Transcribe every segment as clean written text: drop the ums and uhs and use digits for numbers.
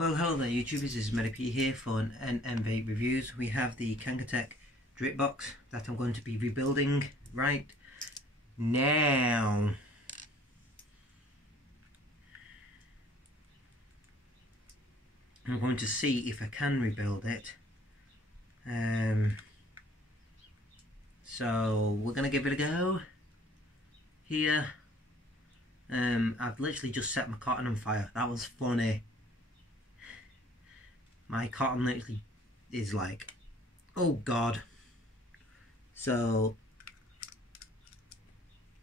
Well, hello there YouTubers, this is P here for an NMV reviews. We have the Kangertech drip box that I'm going to be rebuilding right now. I'm going to see if I can rebuild it. So we're going to give it a go here. I've literally just set my cotton on fire. That was funny. My cotton literally is like, oh god. So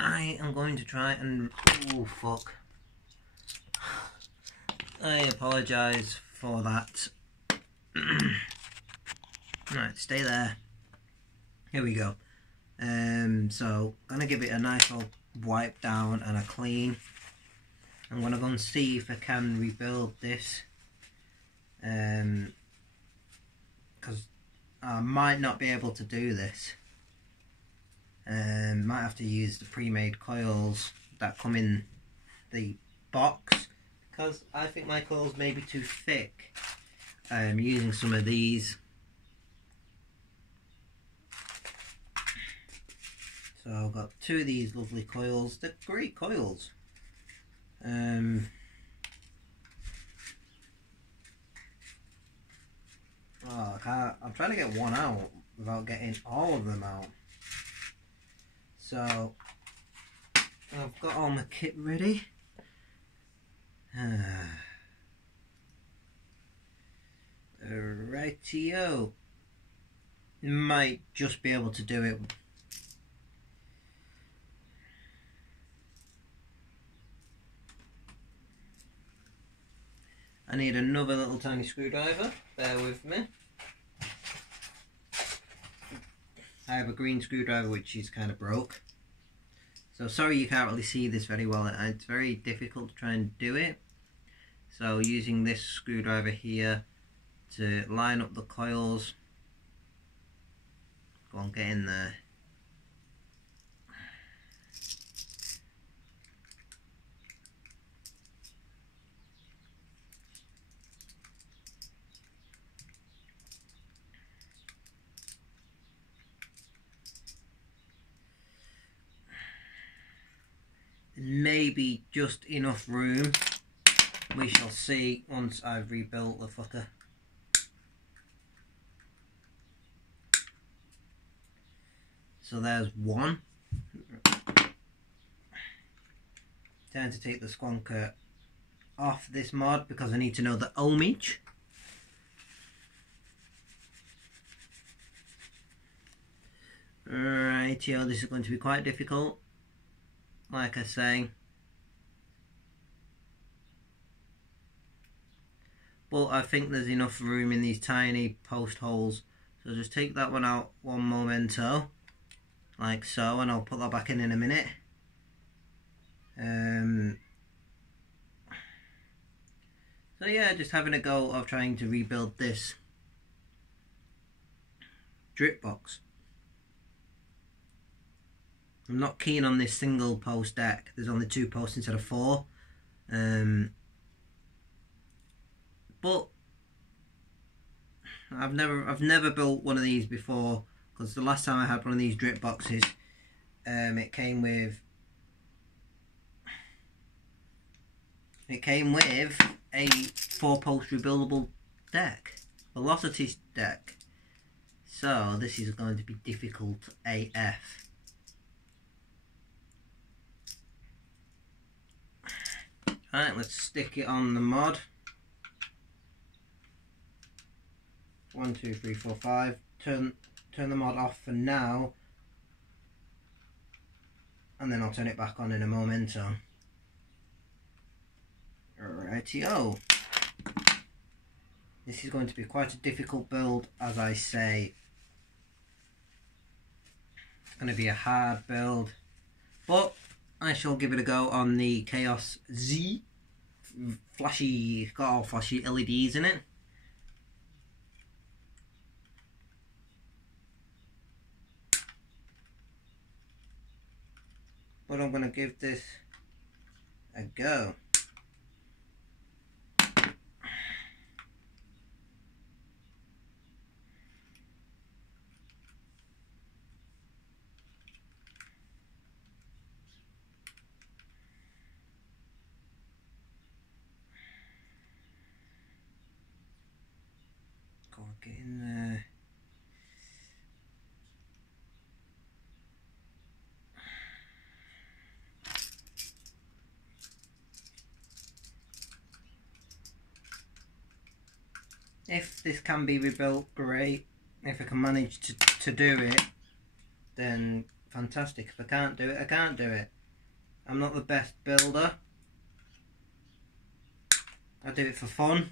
I am going to try and, oh fuck. I apologise for that. Right, stay there. Here we go. So gonna give it a nice old wipe down and a clean. I'm gonna go and see if I can rebuild this. Because I might not be able to do this. Might have to use the pre-made coils that come in the box, because I think my coils may be too thick. I'm using some of these. So I've got two of these lovely coils. They're great coils. Oh, I'm trying to get one out without getting all of them out. So I've got all my kit ready. Rightio. Might just be able to do it. I need another little tiny screwdriver, bear with me. I have a green screwdriver which is kind of broke. So sorry you can't really see this very well, it's very difficult to try and do it. So using this screwdriver here to line up the coils. Go on, get in there. Maybe just enough room. We shall see once I've rebuilt the fucker. So there's one. Time to take the squonker off this mod because I need to know the ohmage. Rightio, this is going to be quite difficult. Like I say, but I think there's enough room in these tiny post holes, so just take that one out one momento, like so, and I'll put that back in a minute. So yeah, just having a go of trying to rebuild this drip box. I'm not keen on this single post deck. There's only 2 posts instead of 4. But I've never built one of these before, because the last time I had one of these drip boxes, it came with a 4-post rebuildable deck, velocity deck. So this is going to be difficult AF. Alright, let's stick it on the mod. 1, 2, 3, 4, 5. Turn the mod off for now, and then I'll turn it back on in a momento. Rightio. This is going to be quite a difficult build, as I say. It's going to be a hard build, but I shall give it a go on the Chaos Z. Flashy, got all flashy LEDs in it. But I'm going to give this a go. Get in there. If this can be rebuilt, great. If I can manage to do it, then fantastic. If I can't do it, I can't do it. I'm not the best builder. I do it for fun.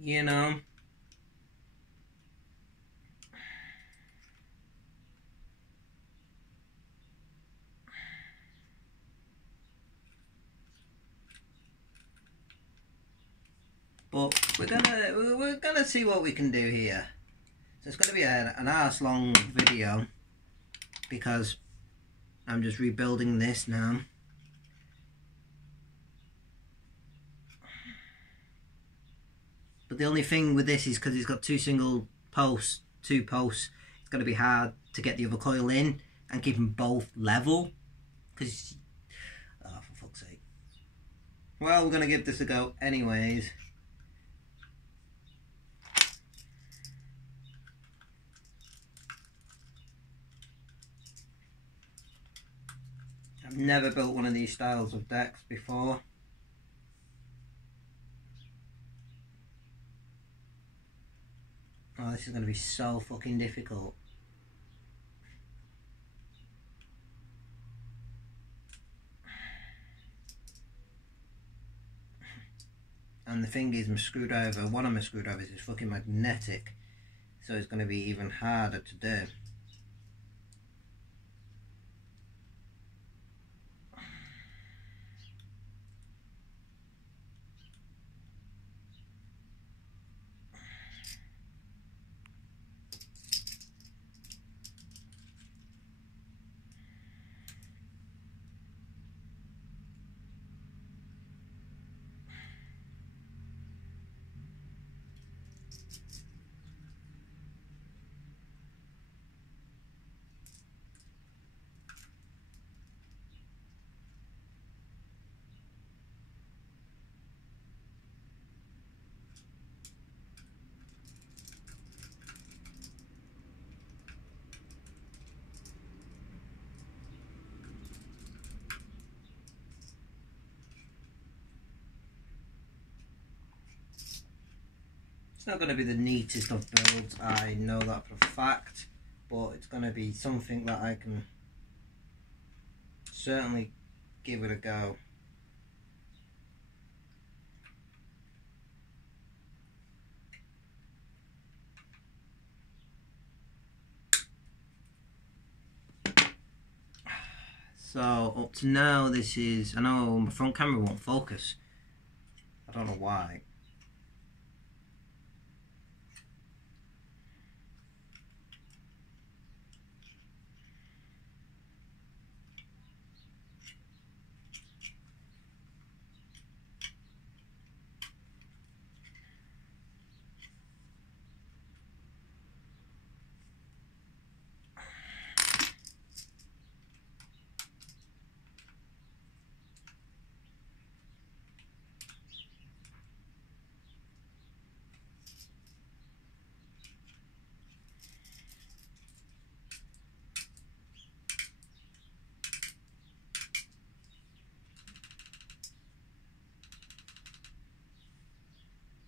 You know. But we're gonna see what we can do here. So it's gonna be an hour's long video because I'm just rebuilding this now. But the only thing with this is because it's got two posts, it's gonna be hard to get the other coil in and keep them both level. Because, oh, for fuck's sake. Well, we're gonna give this a go anyways. I've never built one of these styles of decks before. Oh, this is going to be so fucking difficult. And the thing is, my screwdriver, one of my screwdrivers is fucking magnetic, so it's going to be even harder to do. It's not going to be the neatest of builds, I know that for a fact, but it's going to be something that I can certainly give it a go. So up to now, this is, I know my front camera won't focus, I don't know why.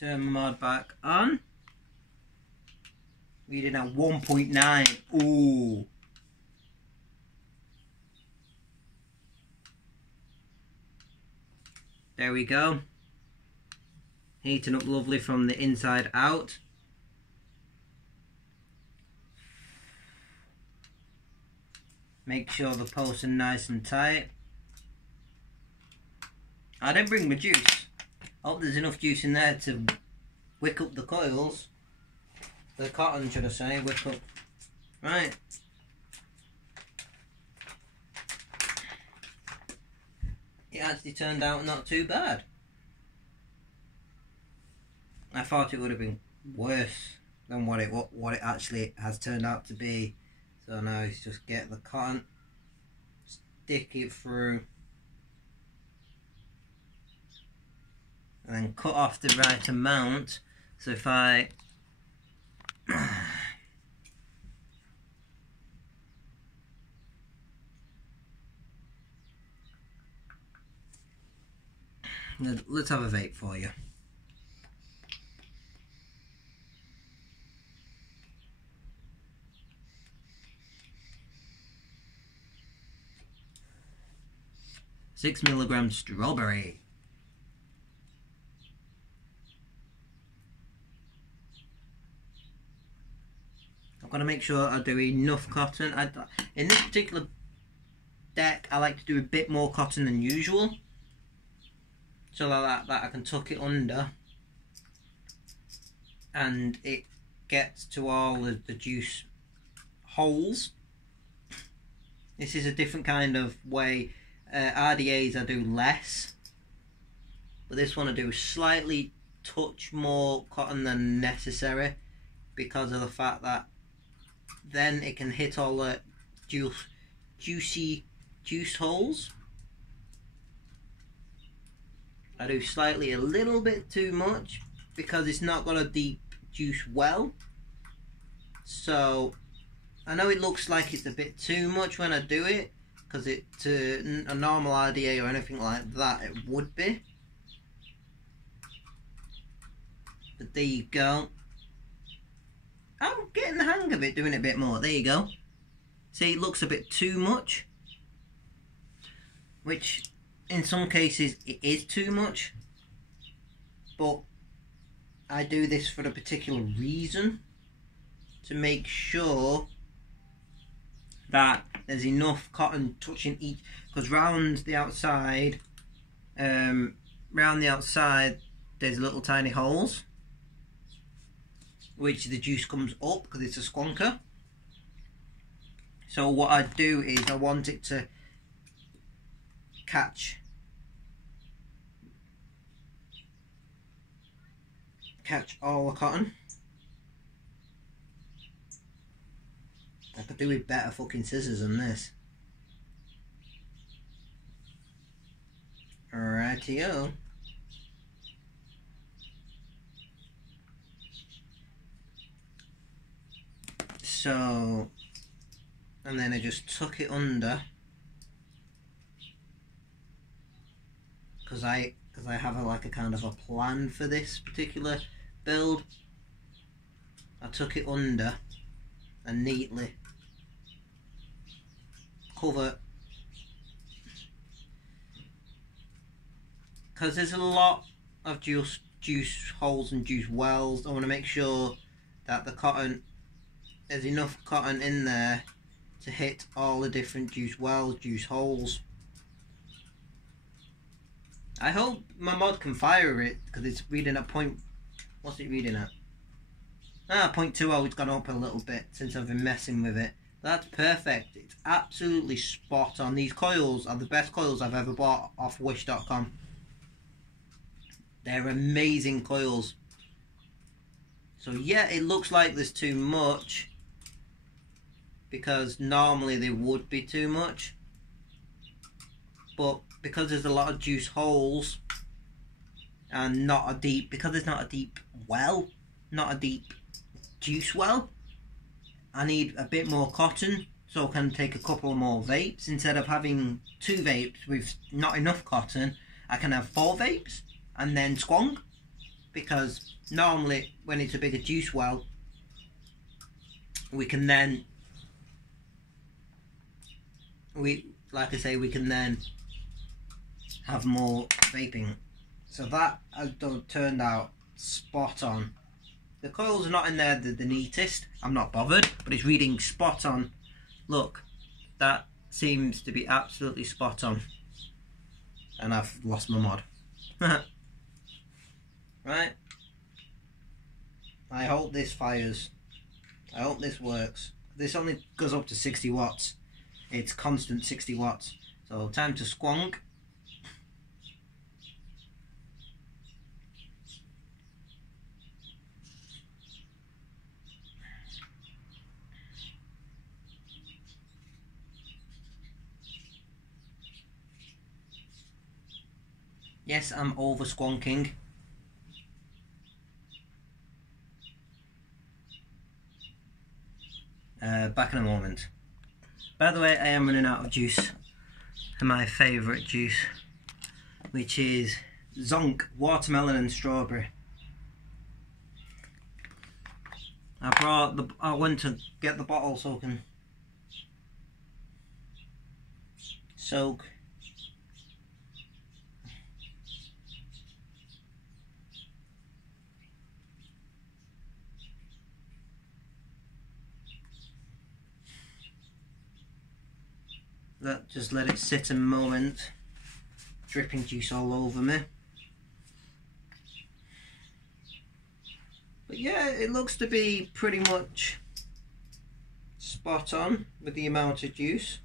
Turn my mod back on. Reading at 1.9. Ooh. There we go. Heating up lovely from the inside out. Make sure the posts are nice and tight. I didn't bring my juice. I hope there's enough juice in there to wick up the coils. The cotton, should I say, wick up. Right. It actually turned out not too bad. I thought it would have been worse than what it actually has turned out to be. So now it's just get the cotton, stick it through, and then cut off the right amount. So if I let's have a vape for you. Six milligram strawberry. I've got to make sure I do enough cotton. In this particular deck, I like to do a bit more cotton than usual, so that I can tuck it under and it gets to all the juice holes. This is a different kind of way. RDAs I do less, but this one I do slightly touch more cotton than necessary, because of the fact that then it can hit all the juicy juice holes. I do slightly a little bit too much because it's not got a deep juice well, so I know it looks like it's a bit too much when I do it, because it a normal RDA or anything like that it would be, but there you go. I'm getting the hang of it, doing it a bit more. There you go. See, it looks a bit too much, which in some cases it is too much, but I do this for a particular reason, to make sure that there's enough cotton touching each, because round the outside there's little tiny holes which the juice comes up because it's a squonker. So what I do is I want it to catch all the cotton. I could do with better fucking scissors than this. Rightio. So, and then I just tuck it under, because I have like a kind of a plan for this particular build. I tuck it under and neatly cover, because there's a lot of juice holes and juice wells. I want to make sure that the cotton, there's enough cotton in there to hit all the different juice wells, juice holes. I hope my mod can fire it, because it's reading at point, what's it reading at? 0.20, it's gone up a little bit since I've been messing with it. That's perfect. It's absolutely spot on. These coils are the best coils I've ever bought off wish.com. They're amazing coils. So yeah, it looks like there's too much, because normally there would be too much, but because there's a lot of juice holes and not a deep, because there's not a deep well, not a deep juice well, I need a bit more cotton, so I can take a couple more vapes. Instead of having 2 vapes with not enough cotton, I can have 4 vapes and then squonk, because normally when it's a bigger juice well, we can then, like I say, we can then have more vaping. So that has turned out spot on. The coils are not in there the neatest, I'm not bothered, but it's reading spot on. Look, that seems to be absolutely spot on. And I've lost my mod. Right, I hope this fires. I hope this works. This only goes up to 60 watts. It's constant 60 watts. So time to squonk. Yes, I'm over squonking. Back in a moment. By the way, I am running out of juice, and my favourite juice, which is Zonk watermelon and strawberry. I went to get the bottle so I can soak. Just let it sit a moment. Dripping juice all over me. But yeah, it looks to be pretty much spot on with the amount of juice.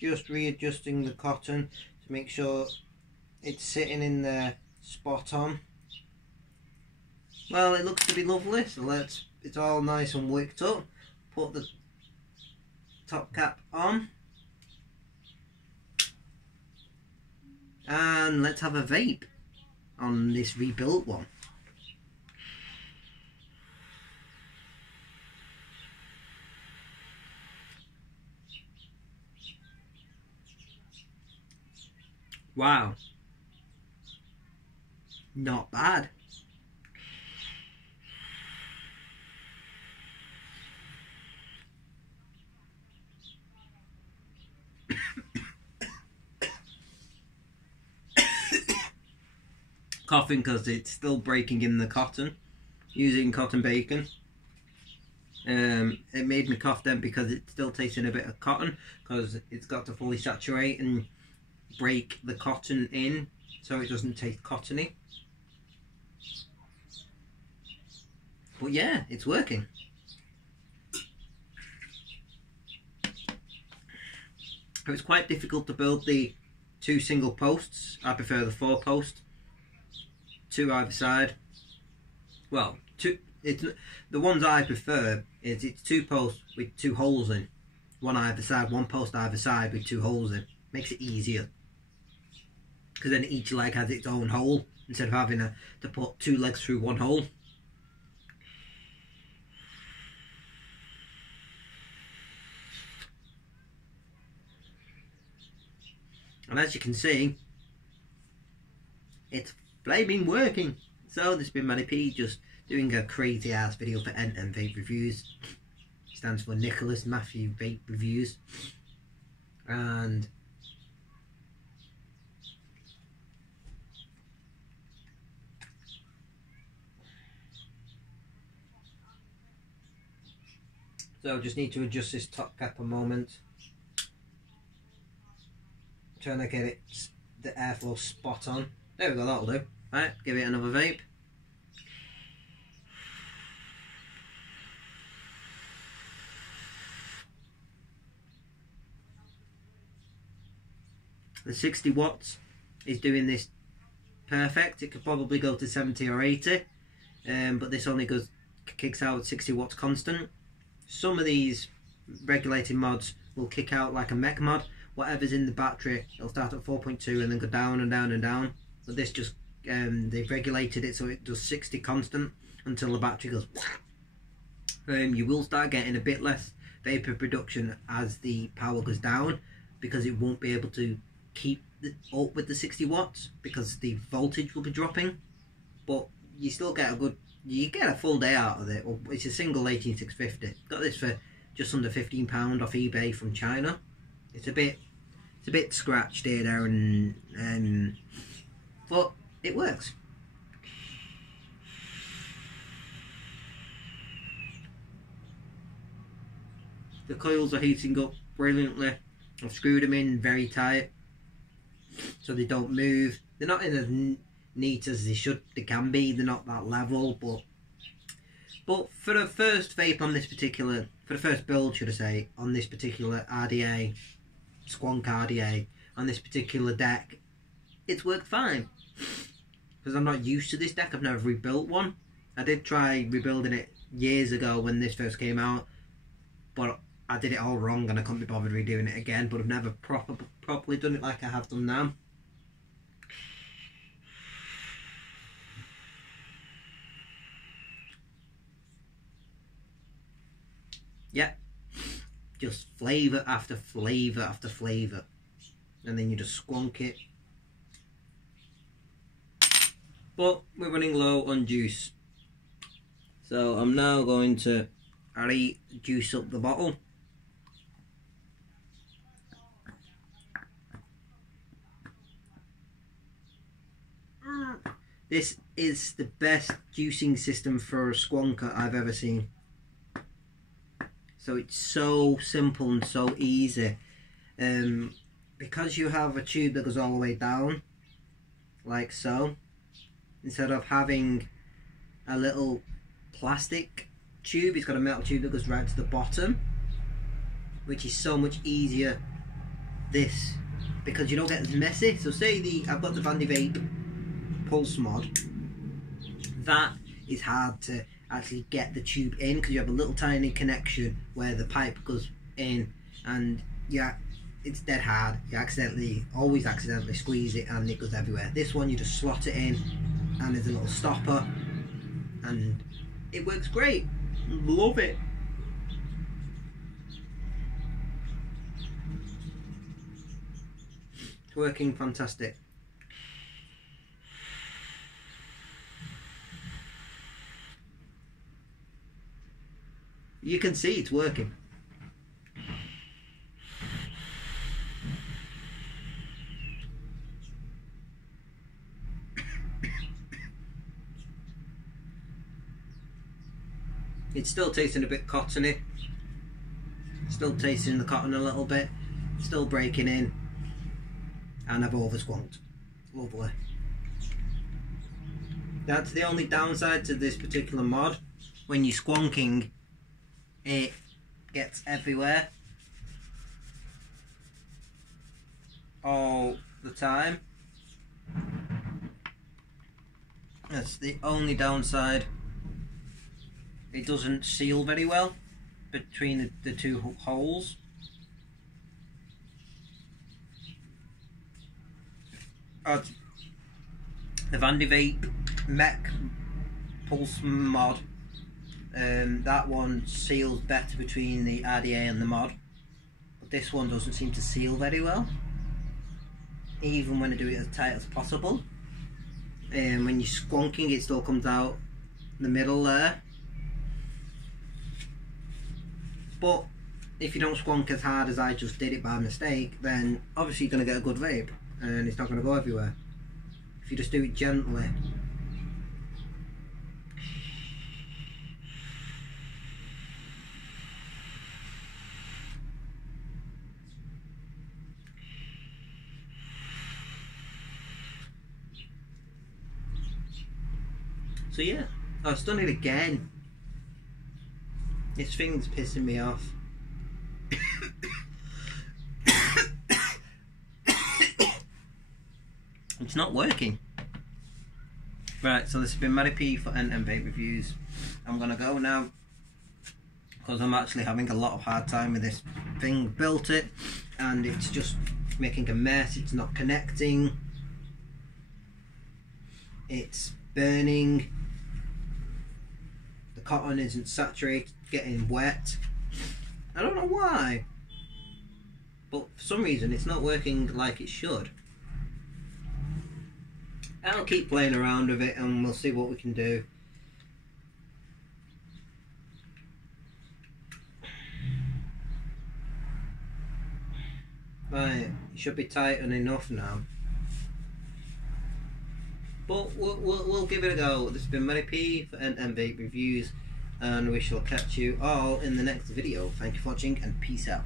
Just readjusting the cotton to make sure it's sitting in there spot on. Well, it looks to be lovely, so it's all nice and wicked up. Put the top cap on and let's have a vape on this rebuilt one. Wow, not bad. Coughing because it's still breaking in the cotton, using cotton bacon. It made me cough then because it's still tasting a bit of cotton, because it's got to fully saturate and break the cotton in so it doesn't taste cottony. But yeah, it's working. It was quite difficult to build the 2 single posts. I prefer the 4 post, 2 either side. Well, the ones I prefer is it's 2 posts with 2 holes in, 1 either side, 1 post either side with 2 holes in. Makes it easier, because then each leg has its own hole instead of having to put 2 legs through 1 hole. And as you can see, it's flaming working. So this has been Manny P, just doing a crazy ass video for NM Vape Reviews. Stands for Nicholas Matthew Vape Reviews. And so just need to adjust this top cap a moment. Trying to get the airflow spot on. There we go, that'll do. Right, give it another vape. The 60 watts is doing this perfect. It could probably go to 70 or 80, but this only kicks out at 60 watts constant. Some of these regulating mods will kick out like a mech mod. Whatever's in the battery, it'll start at 4.2 and then go down and down and down. But this just, they've regulated it so it does 60 constant until the battery goes. You will start getting a bit less vapor production as the power goes down, because it won't be able to keep up with the 60 watts because the voltage will be dropping. But you still get you get a full day out of it. It's a single 18650. Got this for just under £15 off eBay from China. It's a bit scratched here, there, and but it works. The coils are heating up brilliantly. I've screwed them in very tight so they don't move. They're not in as neat as they can be. They're not that level, but for the first vape on this particular, for the first build, should I say, on this particular RDA, Squonk RDA, on this particular deck, it's worked fine. because I'm not used to this deck. I've never rebuilt one. I did try rebuilding it years ago when this first came out, but I did it all wrong and I couldn't be bothered redoing it again. But I've never properly done it like I have done now. Yeah, just flavour after flavour after flavour, and then you just squonk it. But we're running low on juice, so I'm now going to juice up the bottle. This is the best juicing system for a squonker I've ever seen. So it's so simple and so easy. Because you have a tube that goes all the way down, like so, instead of having a little plastic tube, it's got a metal tube that goes right to the bottom, which is so much easier this, because you don't get as messy. So say I've got the Vandy Vape Pulse mod, that is hard to actually get the tube in because you have a little tiny connection where the pipe goes in, and yeah, it's dead hard. You always accidentally squeeze it and it goes everywhere. This one you just slot it in and there's a little stopper and it works great. Love it. It's working fantastic. You can see it's working. It's still tasting a bit cottony. Still tasting the cotton a little bit. Still breaking in. And I've over squonked. Lovely. That's the only downside to this particular mod. When you're squonking, it gets everywhere all the time. That's the only downside. It doesn't seal very well between the two holes. The Vandy Vape Mech Pulse mod, that one seals better between the RDA and the mod, but this one doesn't seem to seal very well, even when I do it as tight as possible. When you're squonking, it still comes out the middle there, but if you don't squonk as hard as I just did it by mistake, then obviously you're going to get a good vape and it's not going to go everywhere. If you just do it gently. So yeah, I've done it again. This thing's pissing me off. It's not working. Right, so this has been Matty P for NM Vape Reviews. I'm gonna go now because I'm actually having a lot of hard time with this thing. Built it and it's just making a mess. It's not connecting. It's burning. The cotton isn't saturated, getting wet. I don't know why, but for some reason it's not working like it should. I'll keep playing around with it and we'll see what we can do. Right, it should be tight and enough now. But we'll give it a go. This has been Matty P for NM Vape Reviews, and we shall catch you all in the next video. Thank you for watching and peace out.